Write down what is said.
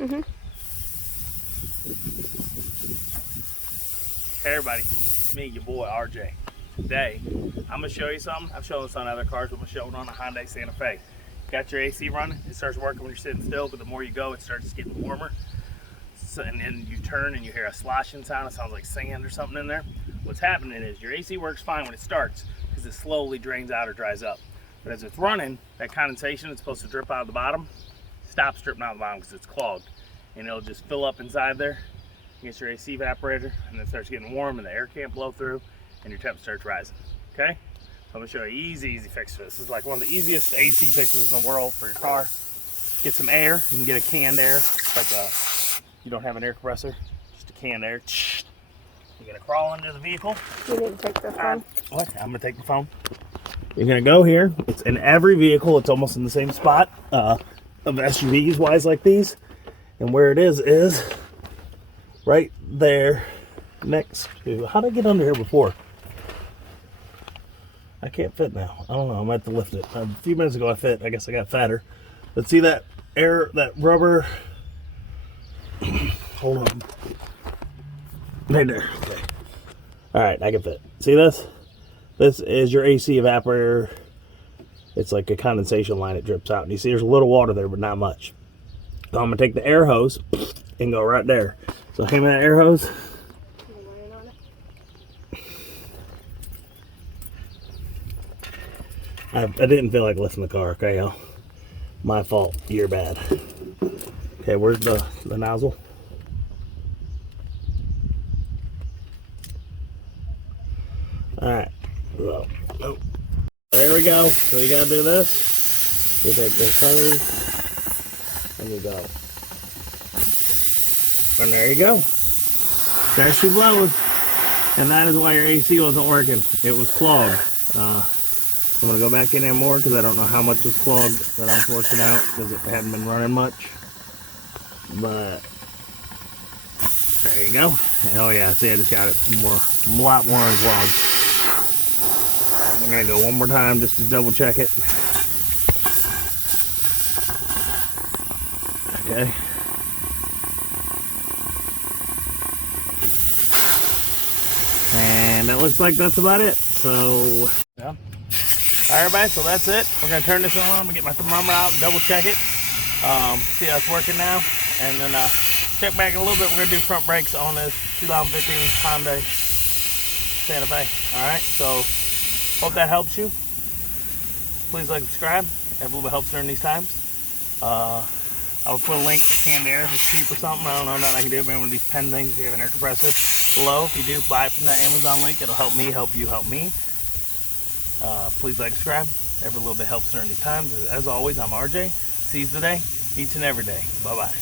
Mm-hmm. Hey everybody, it's me, your boy RJ. Today, I'm gonna show you something. I've shown this on other cars, but I'm gonna show it on a Hyundai Santa Fe. Got your AC running, it starts working when you're sitting still, but the more you go, it starts getting warmer. So, and then you turn and you hear a sloshing sound. It sounds like sand or something in there. What's happening is your AC works fine when it starts because it slowly drains out or dries up. But as it's running, that condensation that's supposed to drip out of the bottom stops dripping out of the bottom because it's clogged. And it'll just fill up inside there against your AC evaporator, and then it starts getting warm and the air can't blow through and your temp starts rising. Okay? So I'm gonna show you an easy fix for this. This is like one of the easiest AC fixes in the world for your car. Get some air. You can get a canned air. It's like you don't have an air compressor, just a canned air. You're gonna crawl into the vehicle. You need to take the phone. What? I'm gonna take the phone. You're gonna go here. It's in every vehicle. It's almost in the same spot of SUVs wise like these. And where it is right there next to, how did I get under here before? I can't fit now. I don't know. I might have to lift it. A few minutes ago I fit. I guess I got fatter. But see that air, that rubber? Hold on. Right there. Okay. Alright, I can fit. See this? This is your AC evaporator. It's like a condensation line. It drips out. And you see there's a little water there, but not much. So I'm going to take the air hose and go right there. So hand me that air hose. I didn't feel like lifting the car, okay, y'all? My fault. You're bad. Okay, where's the nozzle? Alright. So, oh. There we go. So you gotta do this. You take this hose and you go. And there you go. There she blows. And that is why your AC wasn't working. It was clogged. I'm going to go back in there more because I don't know how much was clogged that I'm forcing out because it hadn't been running much. But there you go. Oh yeah, see I just got it a lot more unclogged. I'm going to go one more time just to double check it. Okay. And that looks like that's about it. So, yeah. Alright everybody, so that's it. We're going to turn this on. I'm going to get my thermometer out and double check it. See how it's working now. And then check back in a little bit. We're going to do front brakes on this 2015 Hyundai Santa Fe. Alright, so hope that helps you. Please like and subscribe. Every little bit helps during these times. I will put a link to canned air if it's cheap or something. I don't know, nothing I can do. Maybe one of these pen things if you have an air compressor below. If you do, buy it from that Amazon link. It'll help me, help you, help me. Please like, subscribe. Every little bit helps during these times. As always, I'm RJ. Seize the day, each and every day. Bye-bye.